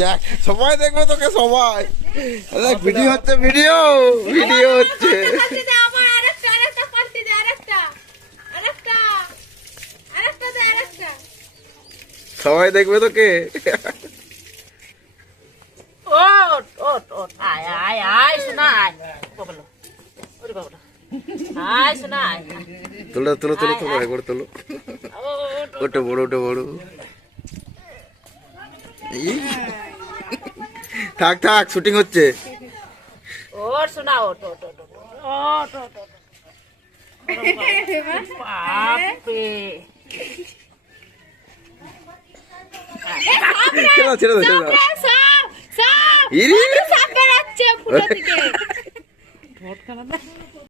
দেখ সবাই দেখবে তোকে, সবাই দেখ ভিডিও হচ্ছে, ভিডিও ভিডিও হচ্ছে। সবাই দেখবে তোকে। ওট ওট ওট আয় আয় আয় শোনা আয় বাবলো ওরে বাবলো আয় শোনা আয় তোলো তোলো তোলো তোলো একবার তোলো। ওটা বড়, ওটা বড়। থাক থাক, শুটিং হচ্ছে। ওট শোনা ওট ওট ওট ওট ওট ওট বাপরে ছেড়ে ছেড়ে ছেড়ে দাও। ইরি সাপ বেরাচ্ছে ফুটো থেকে